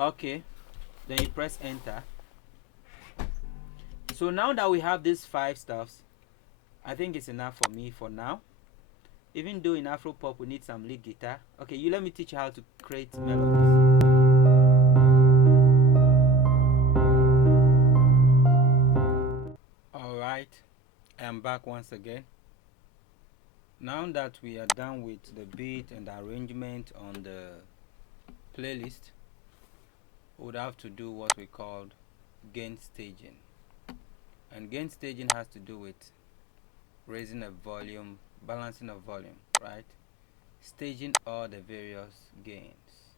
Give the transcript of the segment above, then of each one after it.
Okay, then you press enter. So now that we have these 5 stuffs, I think it's enough for me for now. Even though in Afro pop we need some lead guitar. Okay, you let me teach you how to create melodies. Alright, I am back once again. Now that we are done with the beat and the arrangement on the playlist, we would have to do what we called gain staging. And gain staging has to do with raising a volume, balancing a volume, right? Staging all the various gains.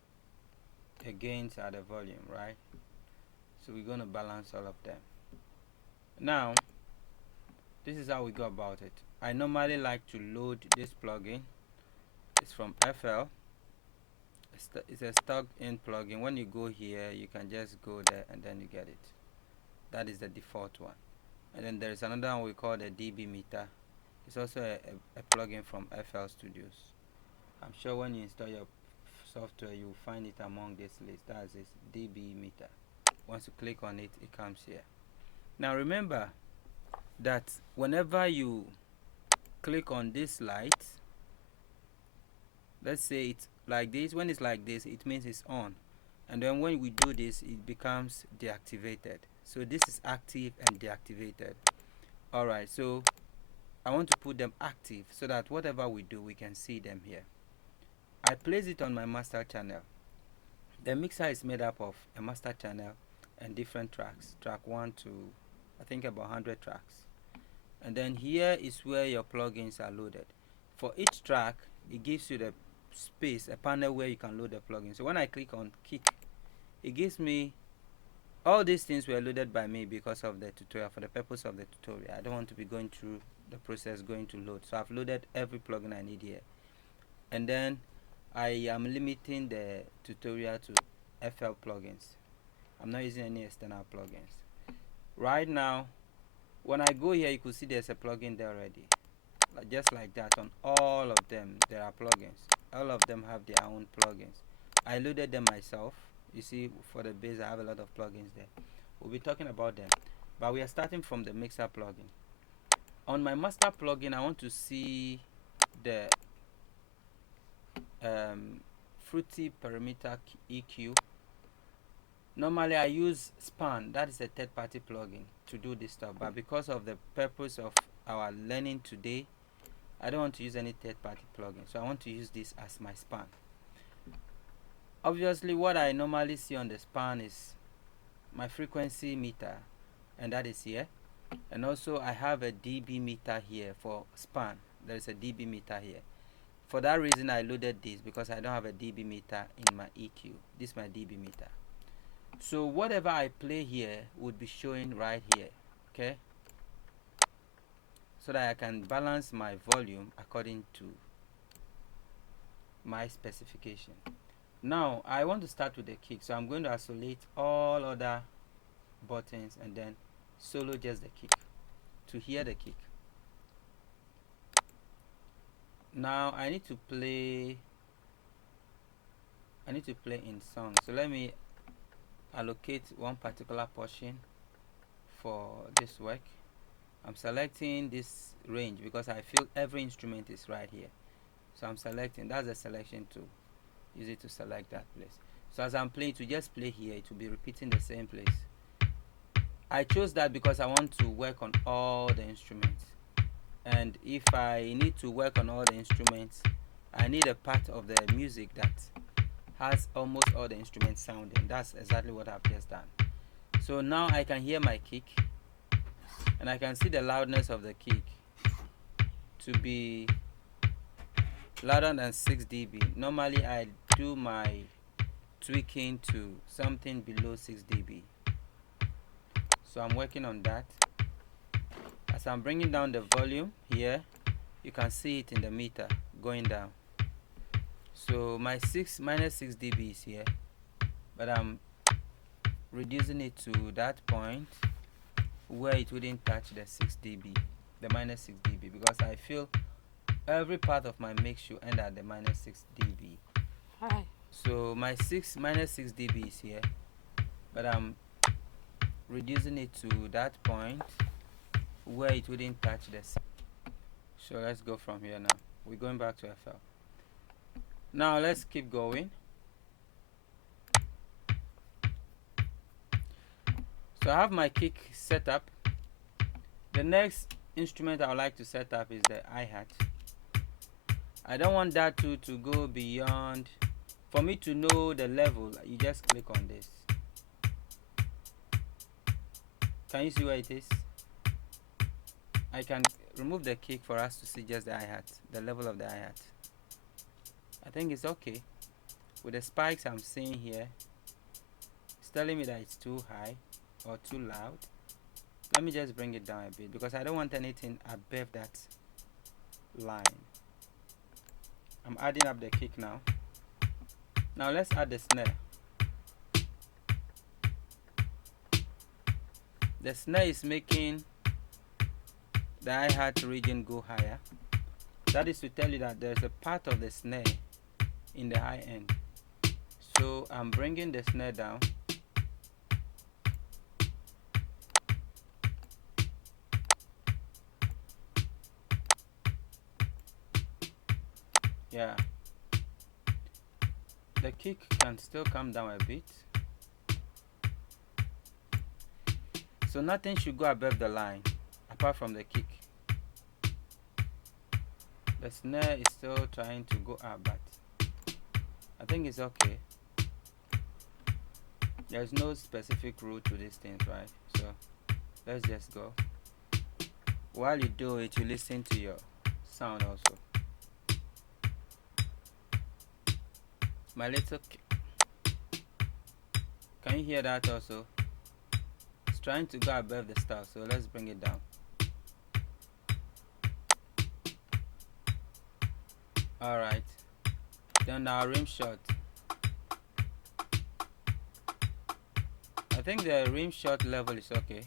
The gains are the volume, right? So we're going to balance all of them. Now, this is how we go about it. I normally like to load this plugin. It's from FL. It's a stock in plugin. When you go here, you can just go there and then you get it. That is the default one. And then there is another one we call the dB meter. It's also a plugin from FL Studios. I'm sure when you install your software, you'll find it among this list. That's this dB meter. Once you click on it, it comes here. Now remember that whenever you click on this light, let's say it's like this. When it's like this, it means it's on, and then when we do this, it becomes deactivated. So this is active and deactivated. Alright, so I want to put them active so that whatever we do, we can see them here. I place it on my master channel. The mixer is made up of a master channel and different tracks, track 1 to I think about 100 tracks. And then here is where your plugins are loaded. For each track, it gives you the space, a panel where you can load the plugin. So when I click on kick, it gives me all these things were loaded by me because of the tutorial, for the purpose of the tutorial. I don't want to be going through the process going to load. So I've loaded every plugin I need here. And then I am limiting the tutorial to FL plugins. I'm not using any external plugins. Right now, when I go here, you could see there's a plugin there already. Just like that, on all of them, there are plugins. All of them have their own plugins. I loaded them myself. You see, for the bass, I have a lot of plugins there. We'll be talking about them. But we are starting from the mixer plugin. On my master plugin, I want to see the Fruity Perimeter EQ. Normally I use Span, that is a third-party plugin, to do this stuff, but because of the purpose of our learning today, I don't want to use any third-party plugin, so I want to use this as my Span. Obviously, what I normally see on the Span is my frequency meter, and that is here. And also I have a dB meter here for Span. There is a dB meter here. For that reason, I loaded this because I don't have a dB meter in my EQ. This is my dB meter. So whatever I play here would be showing right here, okay? So that I can balance my volume according to my specification. Now I want to start with the kick, so I'm going to isolate all other buttons and then solo just the kick to hear the kick. Now I need to play in song, so let me allocate one particular portion for this work. I'm selecting this range because I feel every instrument is right here, so I'm selecting. That's the selection tool. Use it to select that place. So as I'm playing, to just play here, it will be repeating the same place. I chose that because I want to work on all the instruments, and if I need to work on all the instruments, I need a part of the music that has almost all the instruments sounding. That's exactly what I've just done. So now I can hear my kick, and I can see the loudness of the kick to be louder than 6 dB. Normally I do my tweaking to something below 6 dB. So I'm working on that. As I'm bringing down the volume here, you can see it in the meter going down. So my minus 6 dB is here, but I'm reducing it to that point where it wouldn't touch the 6 dB, the minus 6 dB, because I feel every part of my mix should end at the minus 6 dB. Hi. So my -6 dB is here, but I'm reducing it to that point where it wouldn't touch this. So let's go from here now. We're going back to FL. Now let's keep going. So I have my kick set up. The next instrument I would like to set up is the hi-hat. I don't want that to go beyond. For me to know the level, you just click on this. Can you see where it is? I can remove the kick for us to see just the hi-hat, the level of the hi-hat. I think it's okay. With the spikes I'm seeing here, it's telling me that it's too high or too loud. Let me just bring it down a bit because I don't want anything above that line. I'm adding up the kick now. Now let's add the snare. The snare is making the hi-hat region go higher. That is to tell you that there's a part of the snare in the high end. So I'm bringing the snare down. Yeah. The kick can still come down a bit. So nothing should go above the line apart from the kick. The snare is still trying to go up, but I think it's okay. There's no specific rule to these things, right? So let's just go. While you do it, you listen to your sound also. My little can you hear that also? It's trying to go above the stuff, so let's bring it down. Alright, then our rim shot. I think the rim shot level is okay.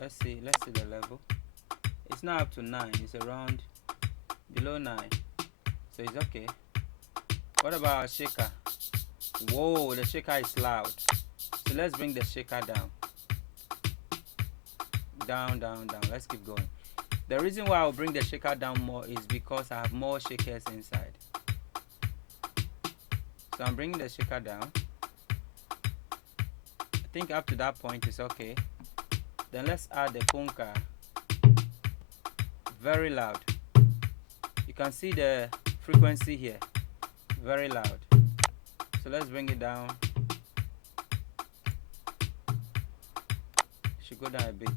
Let's see the level. It's not up to 9, it's around below 9, so it's okay. What about our shaker? Whoa, the shaker is loud. So let's bring the shaker down. Down. Let's keep going. The reason why I'll bring the shaker down more is because I have more shakers inside. So I'm bringing the shaker down. I think up to that point is okay. Then let's add the conga. Very loud. You can see the frequency here. Very loud. So let's bring it down. Should go down a bit.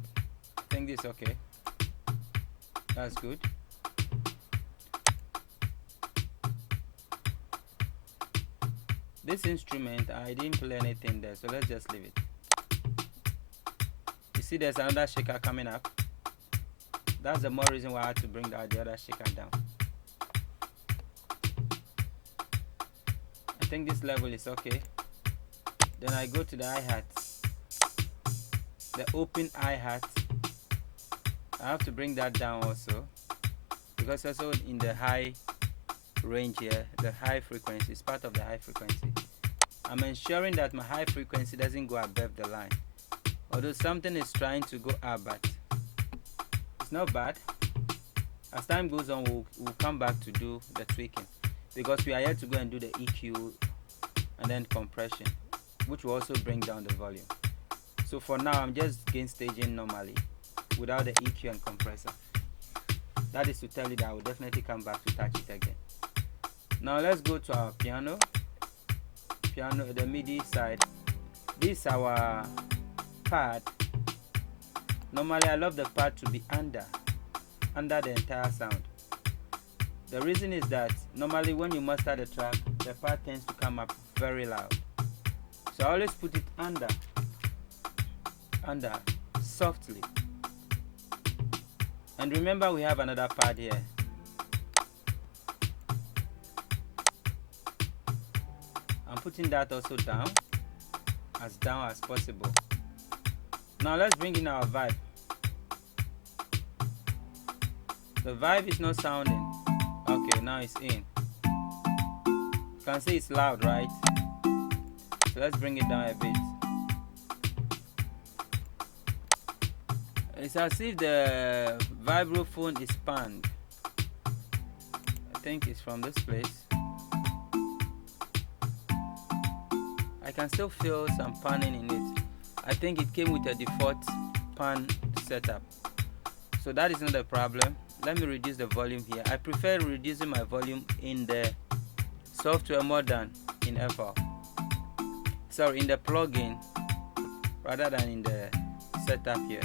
I think this is okay. That's good. This instrument, I didn't play anything there, so let's just leave it. You see there's another shaker coming up. That's the more reason why I had to bring the other shaker down. I think this level is okay. Then I go to the hi-hat. The open hi-hat. I have to bring that down also, because also in the high range here, the high frequency is part of the high frequency. I'm ensuring that my high frequency doesn't go above the line, although something is trying to go up, but it's not bad. As time goes on, we'll come back to do the tweaking, because we are here to go and do the EQ and then compression, which will also bring down the volume. So for now, I'm just gain staging normally without the EQ and compressor. That is to tell you that I will definitely come back to touch it again. Now let's go to our piano, the MIDI side. This is our pad. Normally I love the pad to be under the entire sound. The reason is that normally when you master the track, the pad tends to come up very loud. So I always put it under, softly. And remember, we have another pad here. I'm putting that also down as possible. Now let's bring in our vibe. The vibe is not sounding. Okay, now it's in. You can see it's loud, right? So let's bring it down a bit. It's as if the vibraphone is panned. I think it's from this place. I can still feel some panning in it. I think it came with a default pan setup, so that is not a problem. Let me reduce the volume here. I prefer reducing my volume in the software more than in FL. Sorry, in the plugin rather than in the setup here.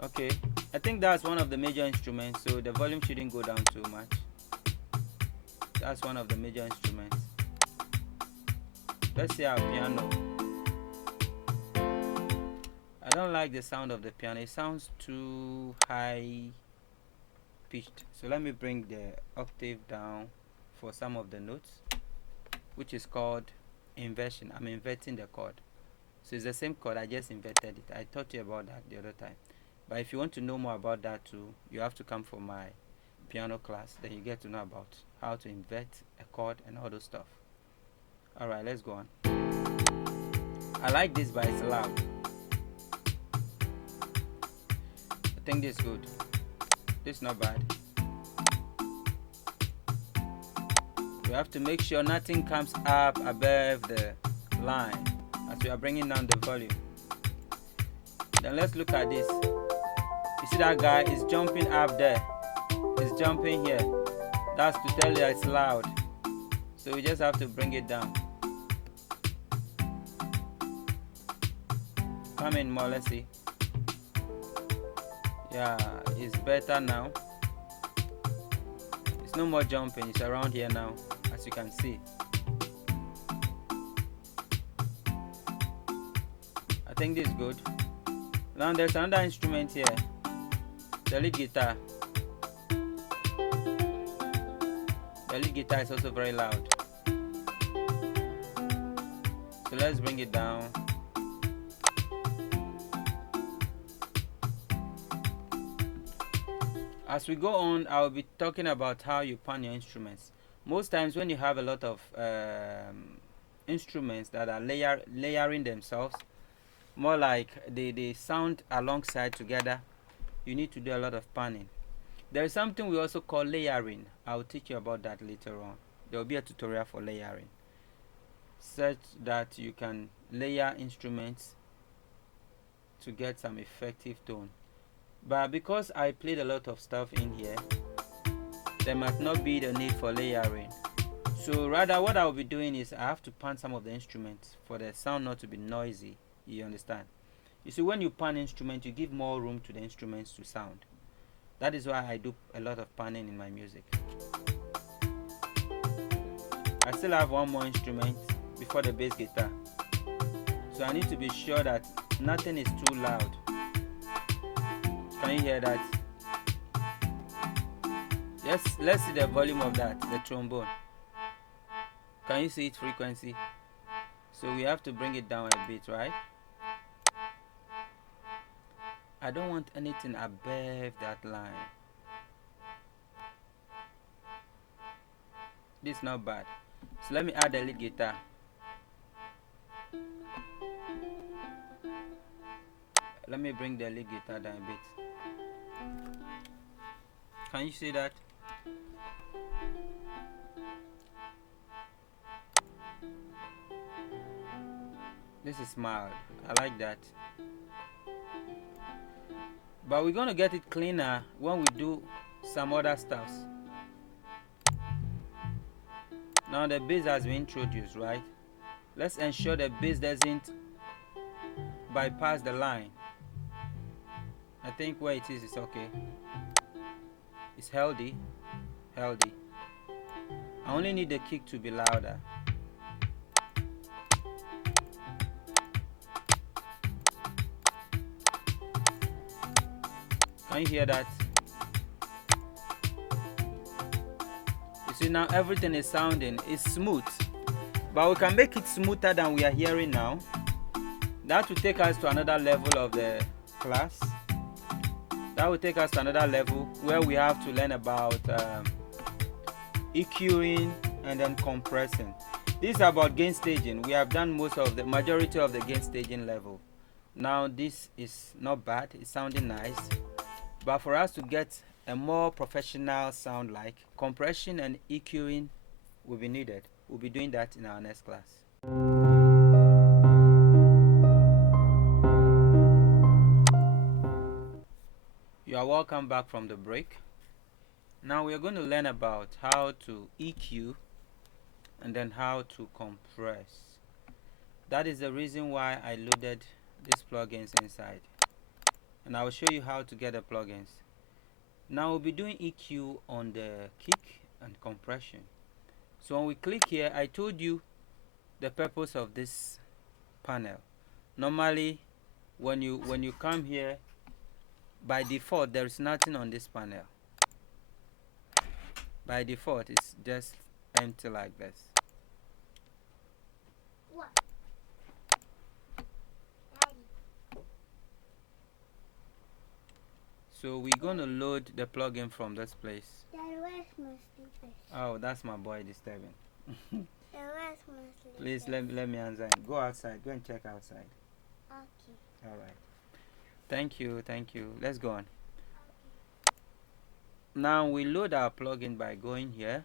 Okay, I think that's one of the major instruments, so the volume shouldn't go down too much. That's one of the major instruments. Let's see our piano. I don't like the sound of the piano. It sounds too high pitched. So let me bring the octave down for some of the notes, which is called inversion. I'm inverting the chord. So it's the same chord, I just inverted it. I taught you about that the other time. But if you want to know more about that too, you have to come for my piano class. Then you get to know about how to invert a chord and all those stuff. Alright, let's go on. I like this, but it's loud. I think this is good. This is not bad. You have to make sure nothing comes up above the line as we are bringing down the volume. Then let's look at this. You see that guy is jumping up there. He's jumping here. That's to tell you that it's loud. So we just have to bring it down. Come in more, let's see. Yeah, it's better now. It's no more jumping, it's around here now, as you can see. I think this is good. Now there's another instrument here, the lead guitar. The lead guitar is also very loud. So let's bring it down. As we go on, I'll be talking about how you pan your instruments. Most times when you have a lot of instruments that are layering themselves, more like they sound alongside together, you need to do a lot of panning. There is something we also call layering. I'll teach you about that later on. There will be a tutorial for layering, such that you can layer instruments to get some effective tone. But because I played a lot of stuff in here, there might not be the need for layering. So rather what I'll be doing is I have to pan some of the instruments for the sound not to be noisy. You understand? You see, when you pan instruments, you give more room to the instruments to sound. That is why I do a lot of panning in my music. I still have one more instrument before the bass guitar. So I need to be sure that nothing is too loud. Can you hear that? Yes, let's see the volume of that, the trombone. Can you see its frequency? So we have to bring it down a bit, right? I don't want anything above that line. This is not bad. So let me add the lead guitar. Let me bring the lead guitar down a bit. Can you see that? This is mild. I like that. But we're going to get it cleaner when we do some other stuff. Now the bass has been introduced, right? Let's ensure the bass doesn't bypass the line. I think where it is okay. It's healthy. I only need the kick to be louder. Can you hear that? You see, now everything is sounding, it's smooth. But we can make it smoother than we are hearing now. That will take us to another level of the class. That will take us to another level where we have to learn about EQing, and then compressing. This is about gain staging. We have done most of the majority of the gain staging level. Now this is not bad, it's sounding nice, but for us to get a more professional sound, like compression and EQing will be needed. We'll be doing that in our next class. You are welcome back from the break. Now we are going to learn about how to EQ and then how to compress. That is the reason why I loaded these plugins inside, and I will show you how to get the plugins. Now we'll be doing EQ on the kick and compression. So when we click here, I told you the purpose of this panel. Normally when you come here, by default there is nothing on this panel. By default it's just empty like this. So we're going to load the plugin from this place. Oh, that's my boy disturbing. Please let me answer. Go outside. Go and check outside. Okay. Alright. Thank you. Let's go on. Now we load our plugin by going here,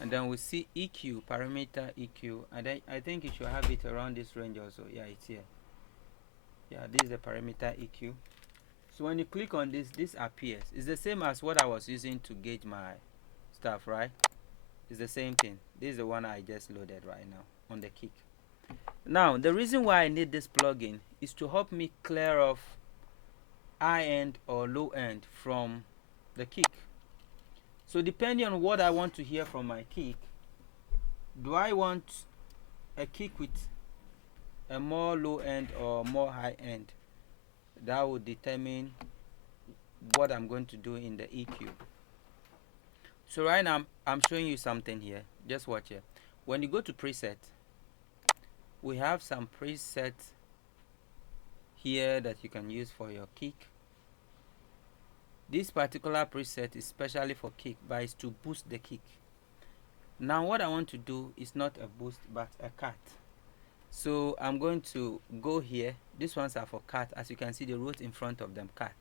and then we see EQ, parameter EQ, and then I think you should have it around this range also. Yeah, it's here. Yeah, this is the parameter EQ. So when you click on this, this appears. It's the same as what I was using to gauge my stuff, right? It's the same thing. This is the one I just loaded right now on the kick. Now the reason why I need this plugin is to help me clear off high end or low end from the kick. So depending on what I want to hear from my kick, do I want a kick with a more low end or more high end? That will determine what I'm going to do in the EQ. So right now I'm showing you something here. Just watch here. When you go to preset, we have some presets here that you can use for your kick. This particular preset is specially for kick, but it's to boost the kick. Now what I want to do is not a boost but a cut. So I'm going to go here. These ones are for cut. As you can see, the root in front of them, cut.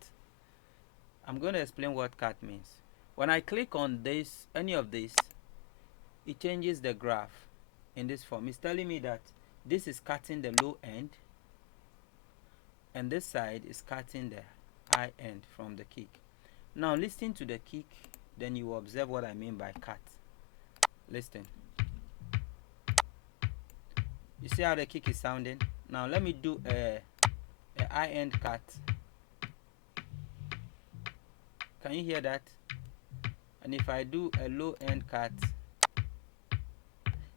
I'm going to explain what cut means. When I click on this, any of this, it changes the graph in this form. It's telling me that this is cutting the low end, and this side is cutting the high end from the kick. Now listen to the kick, then you will observe what I mean by cut. Listen. You see how the kick is sounding? Now let me do a high end cut. Can you hear that? And if I do a low end cut,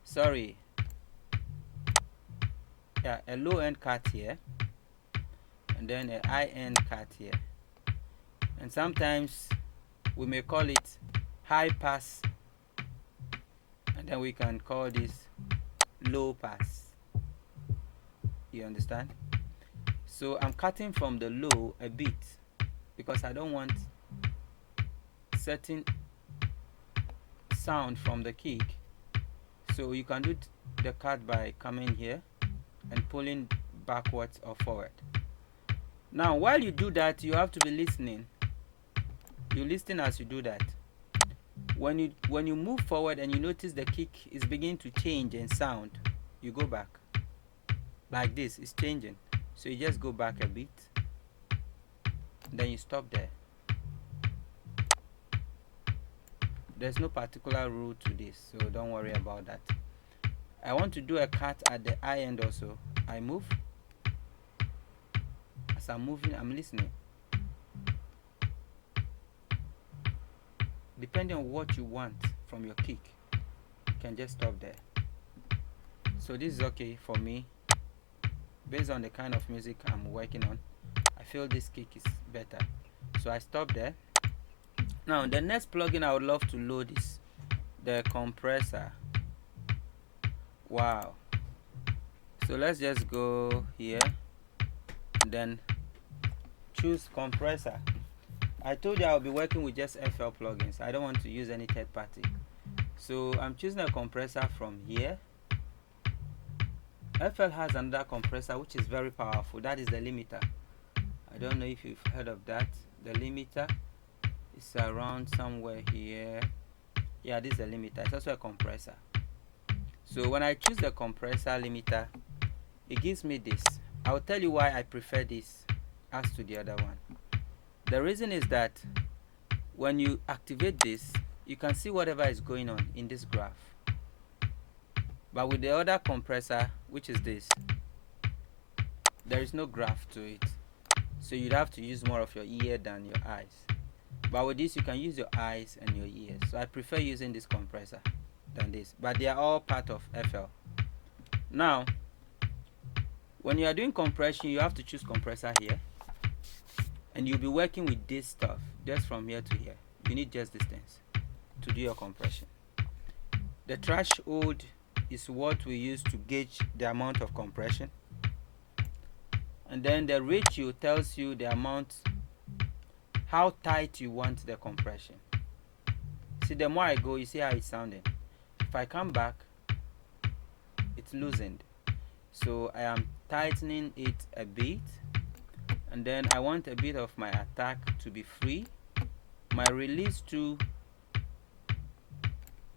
sorry, yeah, a low end cut here, and then a high end cut here, and sometimes we may call it high pass, and then we can call this low pass. You understand? So I'm cutting from the low a bit because I don't want certain sound from the kick. So you can do the cut by coming here and pulling backwards or forward. Now while you do that, you have to be listening. You listen as you do that. When you move forward and you notice the kick is beginning to change in sound, you go back. Like this, it's changing. So you just go back a bit, then you stop there. There's no particular rule to this, so don't worry about that. I want to do a cut at the high end also. I move. As I'm moving, I'm listening. Depending on what you want from your kick, you can just stop there. So this is okay for me. Based on the kind of music I'm working on, I feel this kick is better. So I stop there. Now the next plugin I would love to load is the compressor. Wow. So let's just go here and then choose compressor. I told you I'll be working with just FL plugins. I don't want to use any third party. So I'm choosing a compressor from here. FL has another compressor which is very powerful. That is the limiter. I don't know if you've heard of that. The limiter is around somewhere here. Yeah, this is the limiter. It's also a compressor. So when I choose the compressor limiter, it gives me this. I'll tell you why I prefer this as to the other one. The reason is that when you activate this, you can see whatever is going on in this graph. But with the other compressor, which is this, there is no graph to it. So you'd have to use more of your ear than your eyes. But with this, you can use your eyes and your ears. So I prefer using this compressor than this. But they are all part of FL. Now, when you are doing compression, you have to choose compressor here. And you'll be working with this stuff just from here to here. You need just distance to do your compression. The threshold is what we use to gauge the amount of compression. And then the ratio tells you the amount, how tight you want the compression. See, the more I go, you see how it's sounding. If I come back, it's loosened. So I am tightening it a bit. And then I want a bit of my attack to be free. My release to,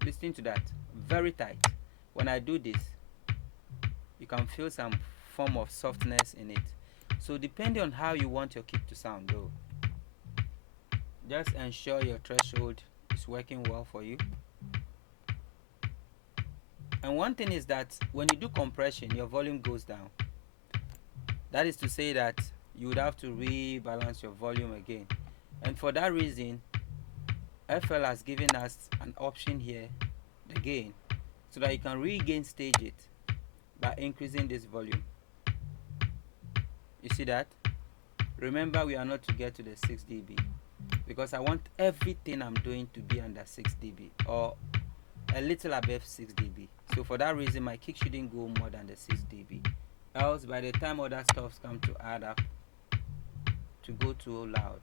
listen to that, very tight. When I do this, you can feel some form of softness in it. So depending on how you want your kick to sound though, just ensure your threshold is working well for you. And one thing is that when you do compression, your volume goes down. That is to say that you would have to rebalance your volume again. And for that reason, FL has given us an option here, the gain, so that you can regain stage it by increasing this volume. You see that? Remember, we are not to get to the 6 dB because I want everything I'm doing to be under 6 dB or a little above 6 dB. So for that reason, my kick shouldn't go more than the 6 dB. Else, by the time other stuffs come to add up, to go too loud.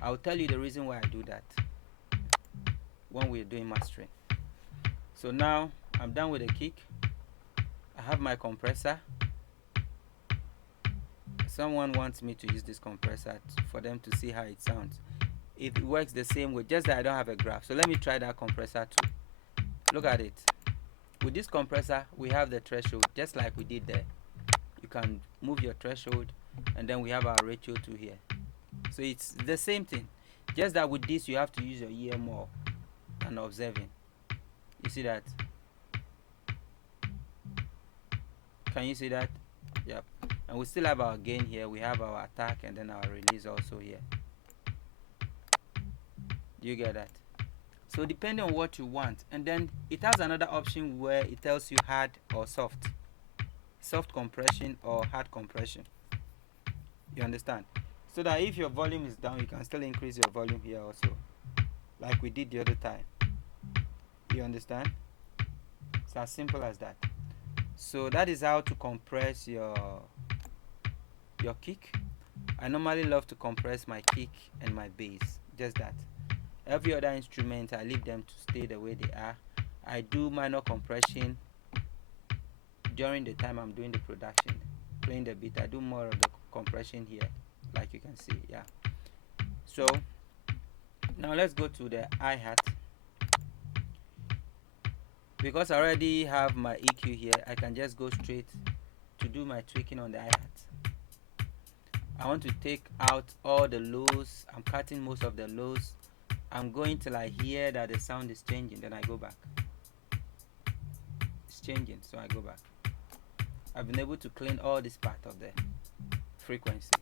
I'll tell you the reason why I do that when we're doing mastering. So now I'm done with the kick. I have my compressor. Someone wants me to use this compressor for them to see how it sounds. It works the same way, just that I don't have a graph. So let me try that compressor too. Look at it. With this compressor, we have the threshold just like we did there. You can move your threshold, and then we have our ratio to here. So it's the same thing, just that with this you have to use your ear more and observing. You see that? Can you see that? Yep. And we still have our gain here, we have our attack, and then our release also here. Do you get that? So depending on what you want, and then it has another option where it tells you hard or soft compression or hard compression. You understand? So that if your volume is down, you can still increase your volume here also, like we did the other time. You understand? It's as simple as that. So that is how to compress your kick. I normally love to compress my kick and my bass, just that. Every other instrument, I leave them to stay the way they are. I do minor compression during the time I'm doing the production, playing the beat. I do more of the compression here, like you can see. Yeah. So now let's go to the hi-hat. Because I already have my EQ here, I can just go straight to do my tweaking on the hi-hat. I want to take out all the lows. I'm cutting most of the lows. I'm going till I hear that the sound is changing, then I go back. It's changing, so I go back. I've been able to clean all this part of the frequency.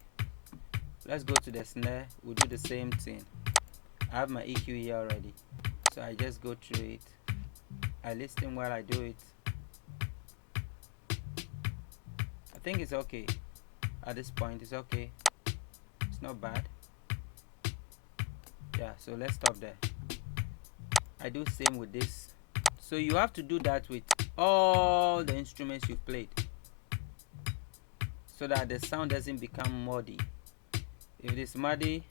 Let's go to the snare. We'll do the same thing. I have my EQ here already, so I just go through it. I listen while I do it. I think it's okay. At this point, it's okay. It's not bad. Yeah, so let's stop there. I do same with this. So you have to do that with all the instruments you've played, so that the sound doesn't become muddy. If it is muddy,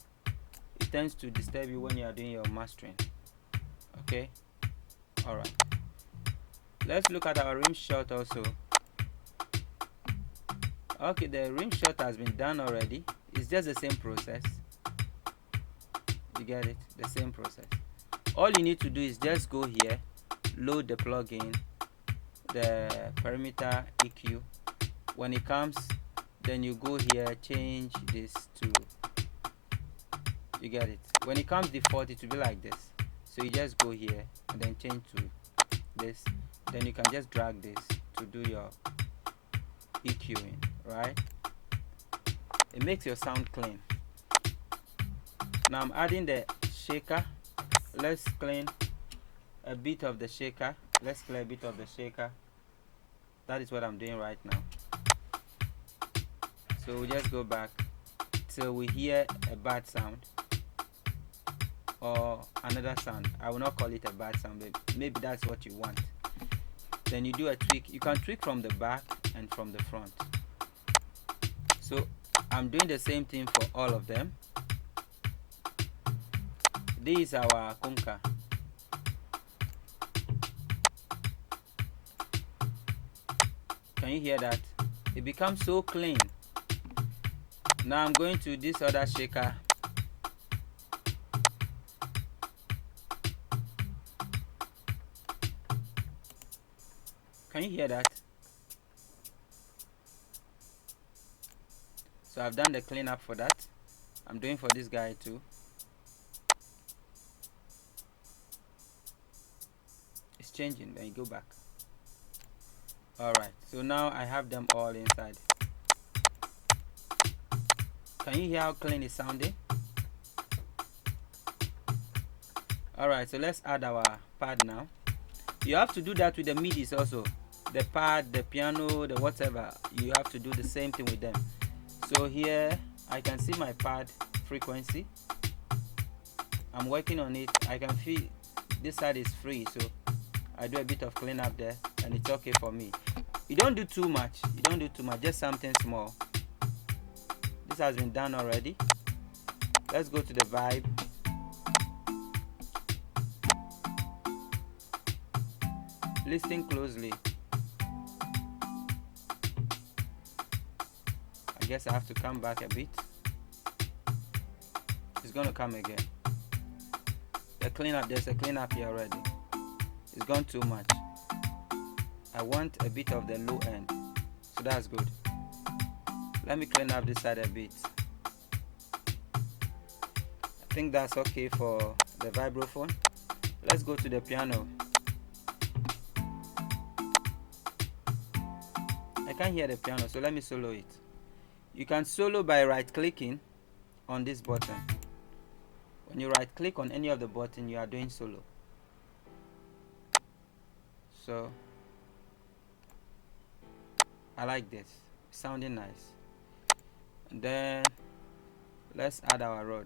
it tends to disturb you when you are doing your mastering. Okay, all right, let's look at our rim shot also. Okay, the rim shot has been done already. It's just the same process. You get it? The same process. All you need to do is just go here, load the plugin, the perimeter EQ. When it comes, then you go here, change this to, you get it? When it comes default, it will be like this. So you just go here and then change to this. Then you can just drag this to do your EQing, right? It makes your sound clean. Now I'm adding the shaker. Let's clean a bit of the shaker. Let's clear a bit of the shaker. That is what I'm doing right now. So we just go back till we hear a bad sound or another sound. I will not call it a bad sound, but maybe that's what you want. Then you do a tweak. You can tweak from the back and from the front. So I'm doing the same thing for all of them. This is our conker. Can you hear that? It becomes so clean. Now I'm going to this other shaker. Can you hear that? So I've done the cleanup for that. I'm doing for this guy too. It's changing, then you go back. Alright, so now I have them all inside. Can you hear how clean it's sounding? Alright, so let's add our pad now. You have to do that with the midis also. The pad, the piano, the whatever. You have to do the same thing with them. So here I can see my pad frequency. I'm working on it. I can feel this side is free, so I do a bit of cleanup there and it's okay for me. You don't do too much. You don't do too much, just something small. This has been done already. Let's go to the vibe. Listen closely. I guess I have to come back a bit. It's gonna come again. The cleanup, there's a cleanup here already. It's gone too much. I want a bit of the low end, so that's good. Let me clean up this side a bit. I think that's okay for the vibraphone. Let's go to the piano. I can't hear the piano, so let me solo it. You can solo by right clicking on this button. When you right click on any of the button, you are doing solo. So I like this, sounding nice. And then let's add our rod.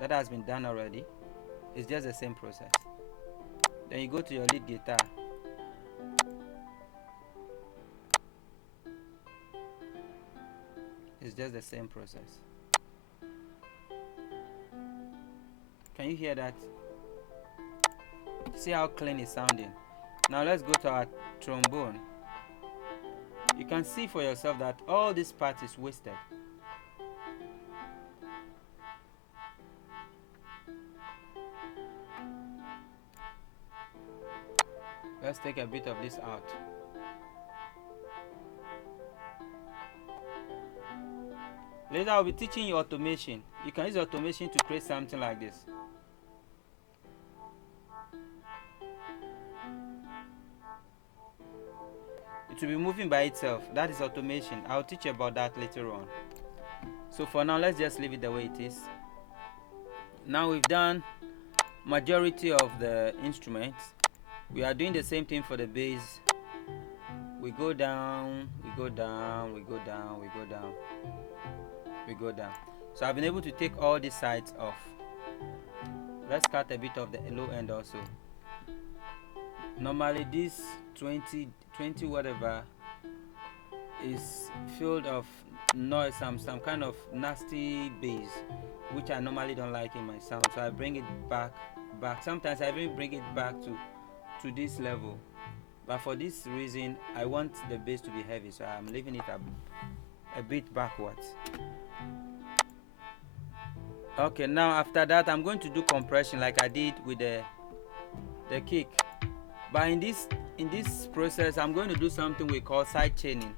That has been done already. It's just the same process. Then you go to your lead guitar. It's just the same process. Can you hear that? See how clean it's sounding. Now let's go to our trombone. You can see for yourself that all this part is wasted. Let's take a bit of this out. Later I'll be teaching you automation. You can use automation to create something like this. It will be moving by itself. That is automation. I'll teach you about that later on. So for now, let's just leave it the way it is. Now we've done majority of the instruments. We are doing the same thing for the bass. We go down, we go down, we go down, we go down, we go down. So I've been able to take all these sides off. Let's cut a bit of the low end also. Normally this 20 whatever is filled of noise, some kind of nasty bass, which I normally don't like in my sound. So I bring it back. Sometimes I even bring it back to this level. But for this reason, I want the bass to be heavy, so I'm leaving it a bit backwards. Okay, now after that, I'm going to do compression like I did with the kick. But in this process, I'm going to do something we call side chaining.